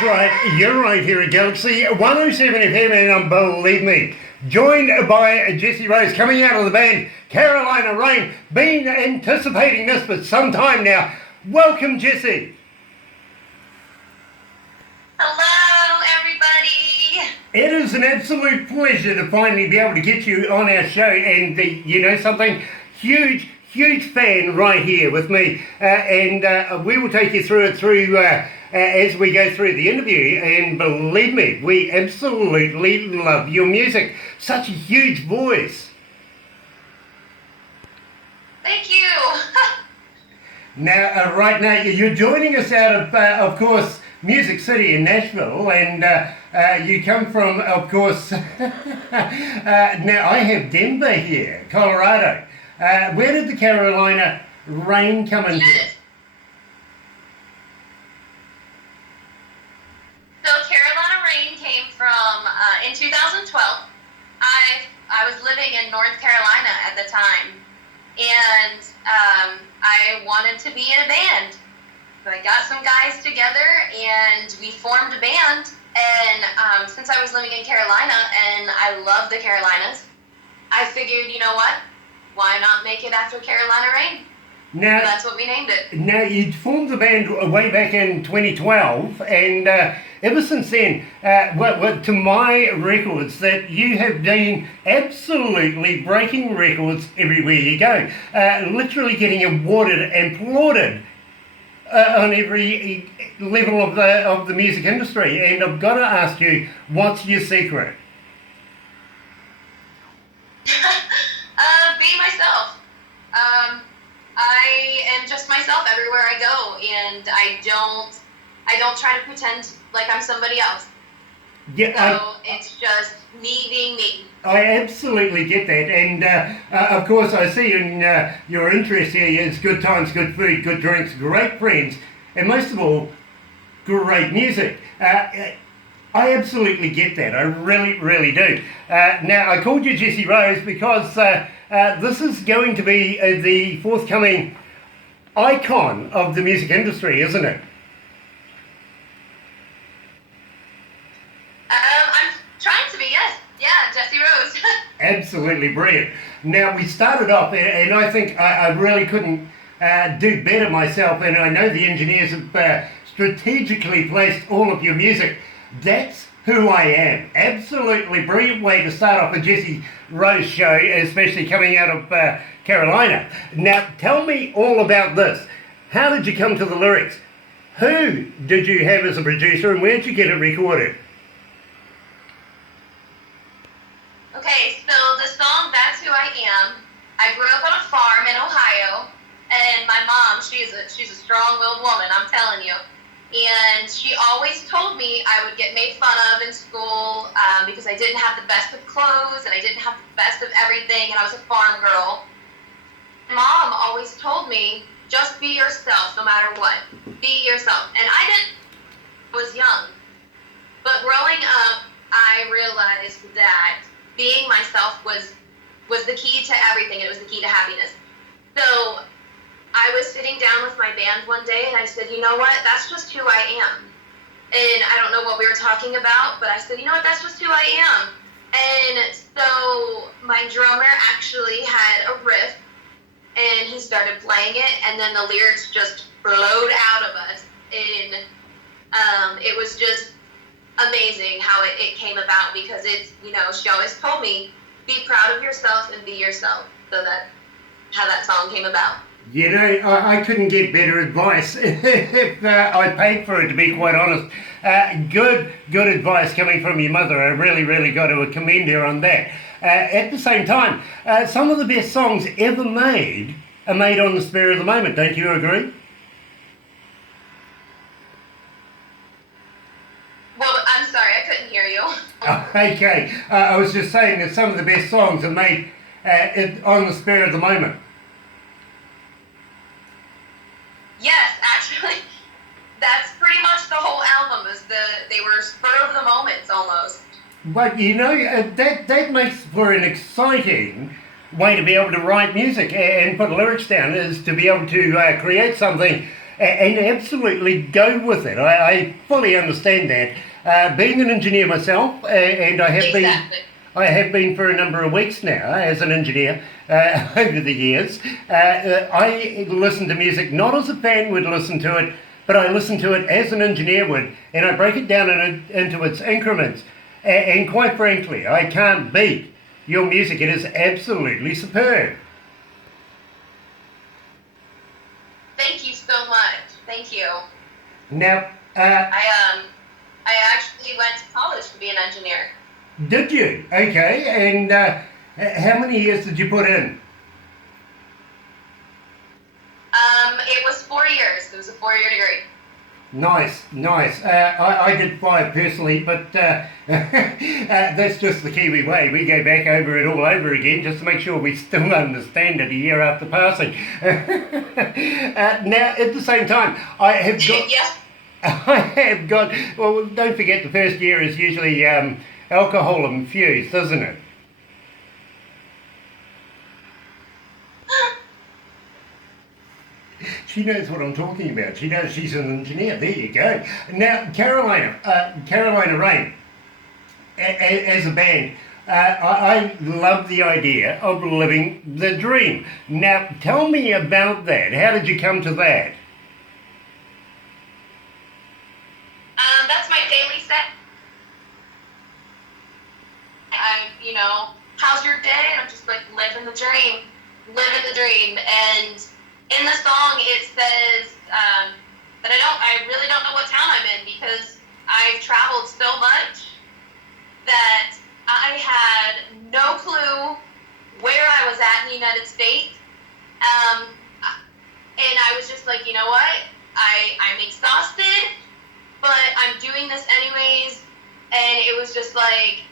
That's right, you're right here at Galaxy107fm, and believe me, joined by Jessie Rose, coming out of the band Carolina Rain. Been anticipating this for some time now. Welcome, Jessie. Hello, everybody. It is an absolute pleasure to finally be able to get you on our show, and you know something, huge fan right here with me, and we will take you through it as we go through the interview. And believe me, we absolutely love your music. Such a huge voice. Thank you. Now, right now, you're joining us out of course, Music City in Nashville, and you come from, of course, now I have Denver here, Colorado. Where did the Carolina Rain come into? So Carolina Rain came from, in 2012, I was living in North Carolina at the time, and I wanted to be in a band. So I got some guys together, and we formed a band, and since I was living in Carolina, and I love the Carolinas, I figured, you know what? Why not make it after Carolina Rain? Now, so that's what we named it. Now, you formed the band way back in 2012, and ever since then, to my records, that you have been absolutely breaking records everywhere you go, literally getting awarded and applauded on every level of the music industry. And I've got to ask you, what's your secret? Be myself. I am just myself everywhere I go, and I don't try to pretend like I'm somebody else. Yeah, so it's just me being me. I absolutely get that, and of course I see in your interest here is good times, good food, good drinks, great friends, and most of all, great music. I absolutely get that. I really do. Now, I called you Jessie Rose because this is going to be the forthcoming icon of the music industry, isn't it? I'm trying to be, yes. Yeah, Jessie Rose. Absolutely brilliant. Now, we started off, and I think I really couldn't do better myself, and I know the engineers have strategically placed all of your music. That's who I am. Absolutely brilliant way to start off a Jessie Rose show, especially coming out of Carolina. Now, tell me all about this. How did you come to the lyrics? Who did you have as a producer, and where did you get it recorded? Okay, so the song That's Who I Am, I grew up on a farm in Ohio, and my mom, she's a strong-willed woman, I'm telling you. And she always told me I would get made fun of in school because I didn't have the best of clothes and I didn't have the best of everything, and I was a farm girl. Mom always told me, just be yourself no matter what. Be yourself. And I was young. But growing up, I realized that being myself was the key to everything. It was the key to happiness. So I was sitting down with my band one day, and I said, you know what, that's just who I am. And I don't know what we were talking about, but I said, you know what, that's just who I am. And so my drummer actually had a riff, and he started playing it, and then the lyrics just flowed out of us. And it was just amazing how it came about, because it's, you know, she always told me, be proud of yourself and be yourself. So that's how that song came about. You know, I couldn't get better advice if I paid for it, to be quite honest. Good advice coming from your mother. I really got to commend her on that. At the same time, some of the best songs ever made are made on the spur of the moment. Don't you agree? Well, I'm sorry, I couldn't hear you. Okay, I was just saying that some of the best songs are made on the spur of the moment. Yes, actually, that's pretty much the whole album. They were spur of the moments almost. But you know, that makes for an exciting way to be able to write music and put lyrics down, is to be able to create something and absolutely go with it. I fully understand that. Being an engineer myself, and Exactly. I have been for a number of weeks now as an engineer over the years. I listen to music not as a fan would listen to it, but I listen to it as an engineer would, and I break it down into its increments. And quite frankly, I can't beat your music. It is absolutely superb. Thank you so much. Thank you. Now, I actually went to college to be an engineer. did you? Okay, and how many years did you put in? It was 4 years. It was a 4-year degree. Nice, nice. I did 5 personally, but that's just the Kiwi way. We go back over it all over again just to make sure we still understand it a year after passing. Now, at the same time, I have got... Yeah. I have got... Well, don't forget the first year is usually alcohol infused, isn't it? She knows what I'm talking about. She knows she's an engineer. There you go. Now, Carolina Rain, as a band, I love the idea of living the dream. Now, tell me about that. How did you come to that? That's my daily set. How's your day? And I'm just like, living the dream. Living the dream. And in the song, it says that I really don't know what town I'm in because I've traveled so much that I had no clue where I was at in the United States. And I was just like, you know what? I'm exhausted, but I'm doing this anyways. And it was just like,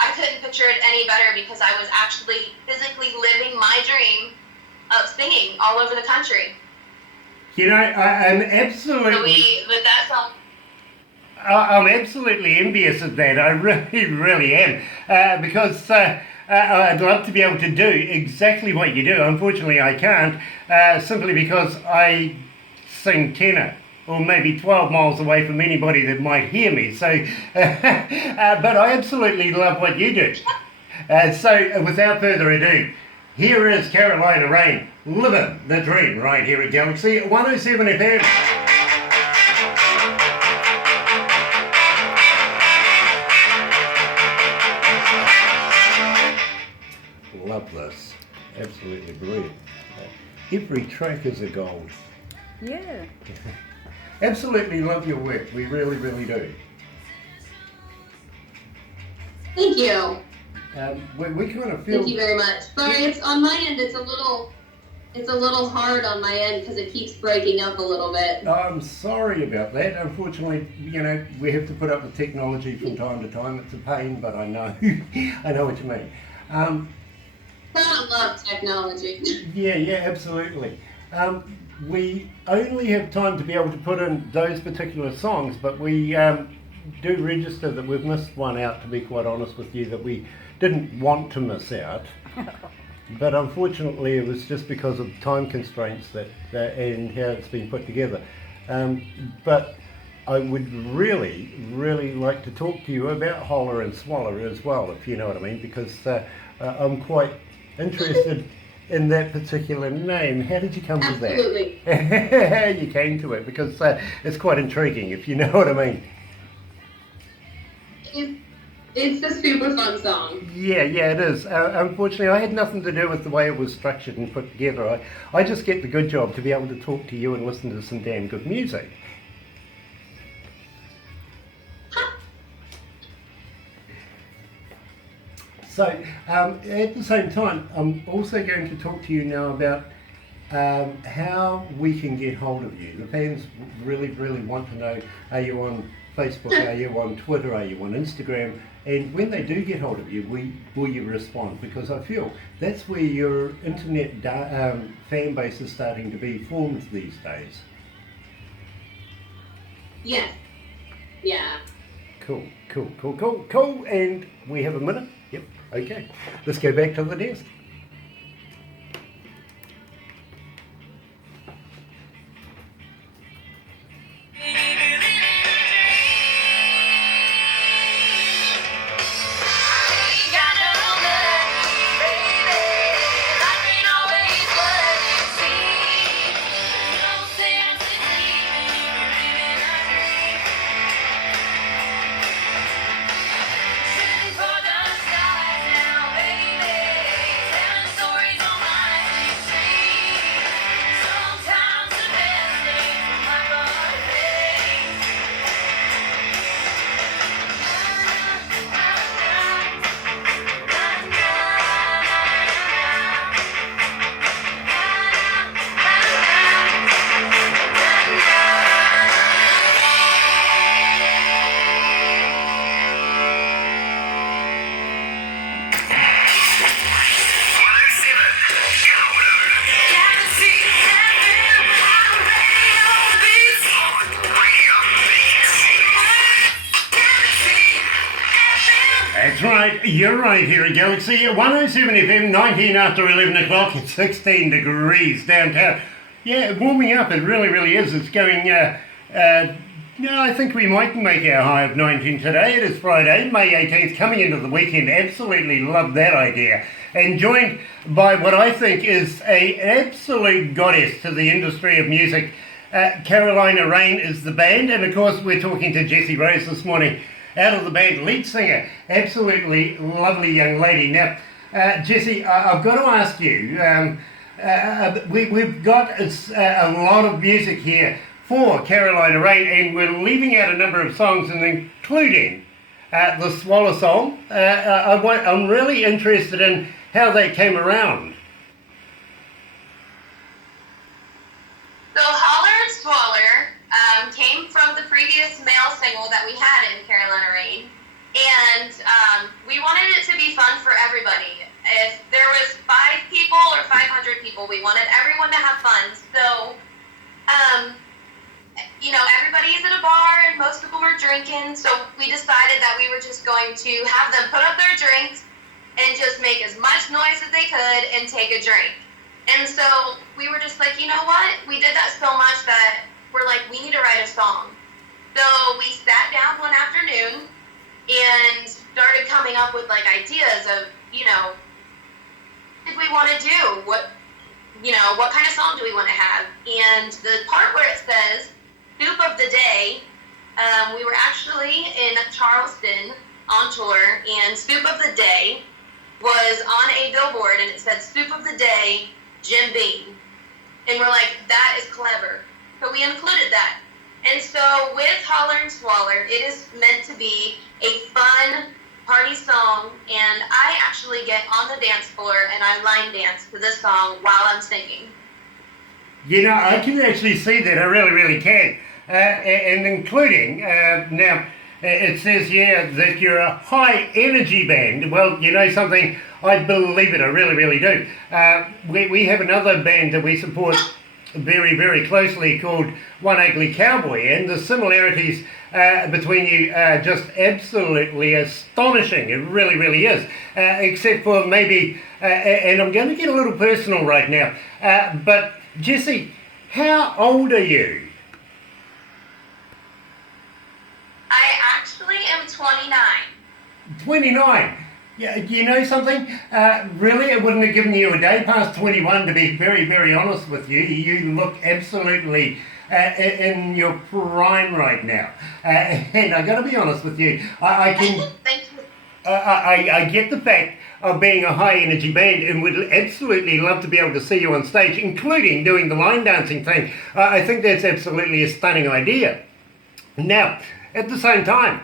I couldn't picture it any better because I was actually physically living my dream of singing all over the country. You know, I'm absolutely... With that song. I'm absolutely envious of that. I really, really am. Because I'd love to be able to do exactly what you do. Unfortunately, I can't, simply because I sing tenor, or maybe 12 miles away from anybody that might hear me. So, but I absolutely love what you do. So, without further ado, here is Carolina Rain, living the dream right here at Galaxy 107 FM. Love this. Absolutely brilliant. Every track is a gold. Yeah. Absolutely love your work. We really, really do. Thank you. We kind of feel... Thank you very much. Sorry, it's on my end. It's a little hard on my end because it keeps breaking up a little bit. I'm sorry about that. Unfortunately, we have to put up with technology from time to time. It's a pain, but I know, I know what you mean. I love technology. Yeah, absolutely. We only have time to be able to put in those particular songs, but we do register that we've missed one out, to be quite honest with you, that we didn't want to miss out. But unfortunately, it was just because of time constraints and how it's been put together. But I would really, really like to talk to you about Holler and Swaller as well, if you know what I mean, because I'm quite interested in that particular name. How did you come to that? Absolutely. How you came to it, because it's quite intriguing, if you know what I mean. It's a super fun song. Yeah, it is. Unfortunately, I had nothing to do with the way it was structured and put together. I just get the good job to be able to talk to you and listen to some damn good music. So, at the same time, I'm also going to talk to you now about how we can get hold of you. The fans really, really want to know, are you on Facebook, are you on Twitter, are you on Instagram? And when they do get hold of you, will you respond? Because I feel that's where your internet fan base is starting to be formed these days. Yes. Yeah. Cool. And we have a minute? Yep. Okay. Let's go back to the desk. You're right here at Galaxy 107 FM, 19 after 11 o'clock, it's 16 degrees downtown. Yeah, warming up, it really, really is. It's going, no, I think we might make our high of 19 today. It is Friday, May 18th, coming into the weekend. Absolutely love that idea. And joined by what I think is an absolute goddess to the industry of music. Carolina Rain is the band, and of course we're talking to Jessie Rose this morning, out of the band, lead singer. Absolutely lovely young lady. Now, Jessie, I've got to ask you, we've got a lot of music here for Carolina Rain, and we're leaving out a number of songs, and including the Swallow song. I'm really interested in how they came around. So Holler and Swaller came from the previous male single that we had in Carolina Rain, and we wanted it to be fun for everybody. If there was 5 people or 500 people, we wanted everyone to have fun. So, everybody's at a bar and most people were drinking, so we decided that we were just going to have them put up their drinks and just make as much noise as they could and take a drink. And so we were just like, you know what? We did that so much that we're like, we need to write a song. So we sat down one afternoon and started coming up with ideas of, what did we want to do? What kind of song do we want to have? And the part where it says Soup of the Day, we were actually in Charleston on tour, and Soup of the Day was on a billboard, and it said Soup of the Day, Jim Beam. And we're like, that is clever. So we included that. And so with Holler and Swaller, it is meant to be a fun party song, and I actually get on the dance floor and I line dance to this song while I'm singing. I can actually see that. I really, really can. And including, now, it says here that you're a high energy band. Well, you know something? I believe it. I really, really do. We have another band that we support very, very closely called One Ugly Cowboy, and the similarities between you are just absolutely astonishing. It really, really is. Except for maybe, and I'm going to get a little personal right now, but Jessie, how old are you? I actually am 29. 29. Yeah, you know something? Really, I wouldn't have given you a day past 21, to be very, very honest with you. You look absolutely in your prime right now. And I got to be honest with you, I can. Thank you. I get the fact of being a high energy band, and would absolutely love to be able to see you on stage, including doing the line dancing thing. I think that's absolutely a stunning idea. Now, at the same time,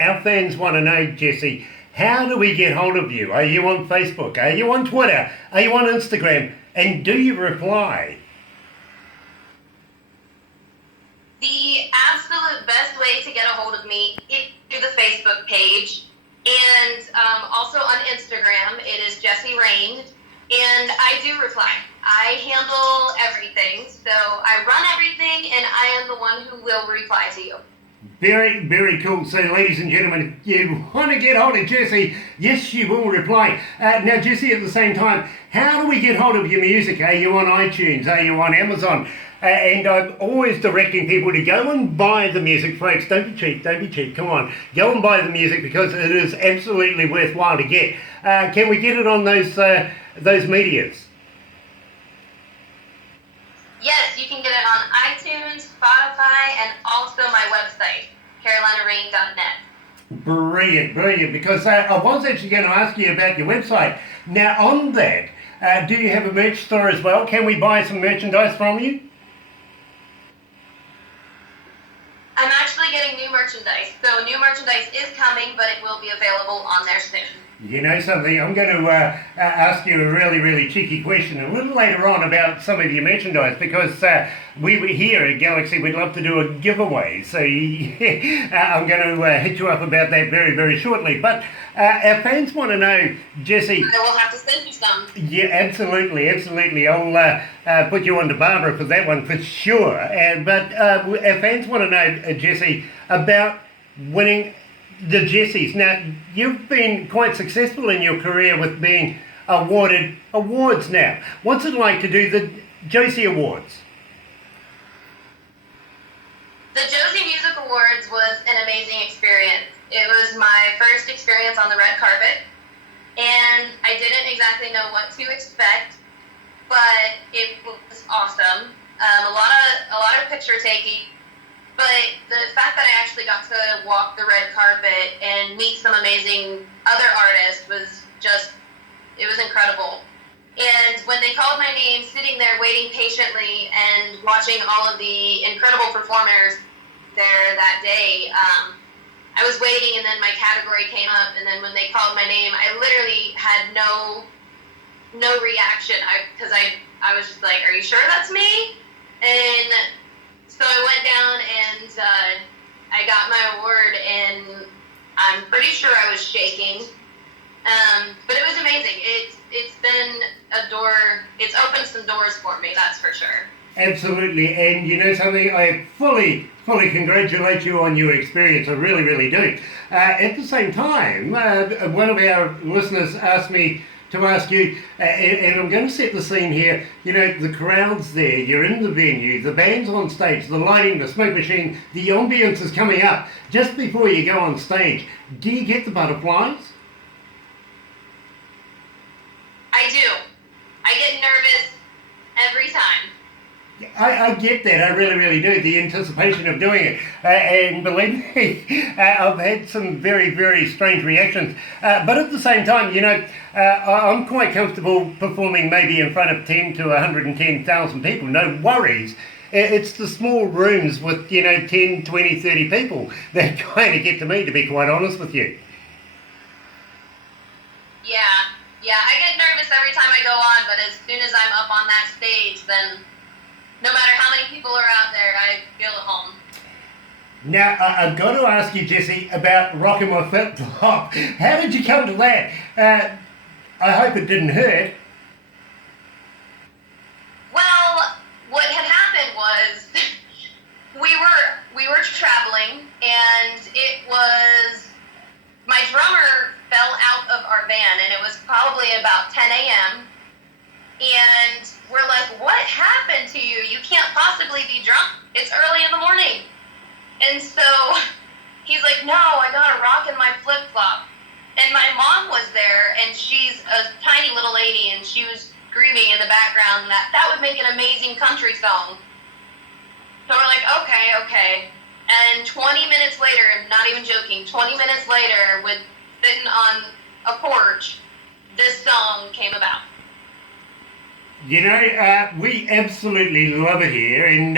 our fans want to know, Jessie, how do we get hold of you? Are you on Facebook? Are you on Twitter? Are you on Instagram? And do you reply? The absolute best way to get a hold of me is through the Facebook page, and also on Instagram. It is Jessie Rain, and I do reply. I handle everything, so I run everything, and I am the one who will reply to you. Very, very cool. So, ladies and gentlemen, if you want to get hold of Jessie, yes, she will reply. Now, Jessie, at the same time, how do we get hold of your music? Are you on iTunes? Are you on Amazon? And I'm always directing people to go and buy the music, folks. Don't be cheap, don't be cheap. Come on, go and buy the music, because it is absolutely worthwhile to get. Can we get it on those medias? Yes, you can get it on iTunes, Spotify, and also my website, carolinarain.net. Brilliant, brilliant, because I was actually going to ask you about your website. Now, on that, do you have a merch store as well? Can we buy some merchandise from you? I'm actually getting new merchandise, so new merchandise is coming, but it will be available on there soon. You know something, I'm going to ask you a really, really cheeky question a little later on about some of your merchandise, because we were here at Galaxy, we'd love to do a giveaway, so I'm going to hit you up about that very, very shortly. But our fans want to know, Jessie... I will have to send you some. Yeah, absolutely, absolutely. I'll put you on to Barbara for that one for sure. But our fans want to know, Jessie, about winning the Jessies. Now, you've been quite successful in your career with being awarded awards now. What's it like to do the Josie Awards? The Josie Music Awards was an amazing experience. It was my first experience on the red carpet, and I didn't exactly know what to expect, but it was awesome. A lot of picture taking, but the fact that I actually got to walk the red carpet and meet some amazing other artists was just, it was incredible. And when they called my name, sitting there waiting patiently and watching all of the incredible performers there that day, I was waiting, and then my category came up, and then when they called my name, I literally had no reaction, because I was just like, are you sure that's me? And so I went down and I got my award, and I'm pretty sure I was shaking, but it was amazing. It's been a door, it's opened some doors for me, that's for sure. Absolutely, and you know something, I fully congratulate you on your experience, I really, really do. At the same time, one of our listeners asked me to ask you, and I'm going to set the scene here, you know, the crowd's there, you're in the venue, the band's on stage, the lighting, the smoke machine, the ambience is coming up. Just before you go on stage, do you get the butterflies? I do. I get nervous every time. I get that, I really, really do, the anticipation of doing it. And believe me, I've had some very, very strange reactions. But at the same time, you know, I'm quite comfortable performing maybe in front of 10 to 110,000 people, no worries. It's the small rooms with, you know, 10, 20, 30 people that kind of get to me, to be quite honest with you. Yeah, I get nervous every time I go on, but as soon as I'm up on that stage, then no matter how many people are out there, I feel at home. Now, I've got to ask you, Jessie, about rocking my flip-flop. How did you come to that? I hope it didn't hurt. Well, what had happened was we were traveling, and it was, my drummer fell out of our van, and it was probably about 10 a.m., and we're like, what happened to you? You can't possibly be drunk. It's early in the morning. And so he's like, no, I got a rock in my flip-flop. And my mom was there, and she's a tiny little lady, and she was screaming in the background that would make an amazing country song. So we're like, okay. And 20 minutes later, I'm not even joking, 20 minutes later, with sitting on a porch, this song came about. You know, we absolutely love it here, and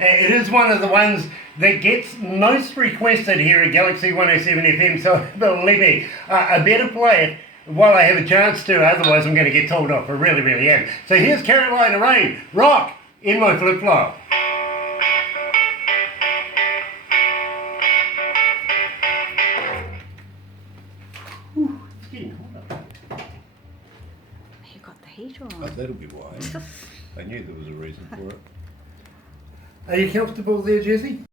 it is one of the ones that gets most requested here at Galaxy 107 FM, so believe me, I better play it while I have a chance to, otherwise I'm going to get told off. I really, really am. So here's Carolina Rain, Rock in My Flip-Flop. It's getting hotter. You got the heater on. Oh, that'll be why. I knew there was a reason for it. Are you comfortable there, Jessie?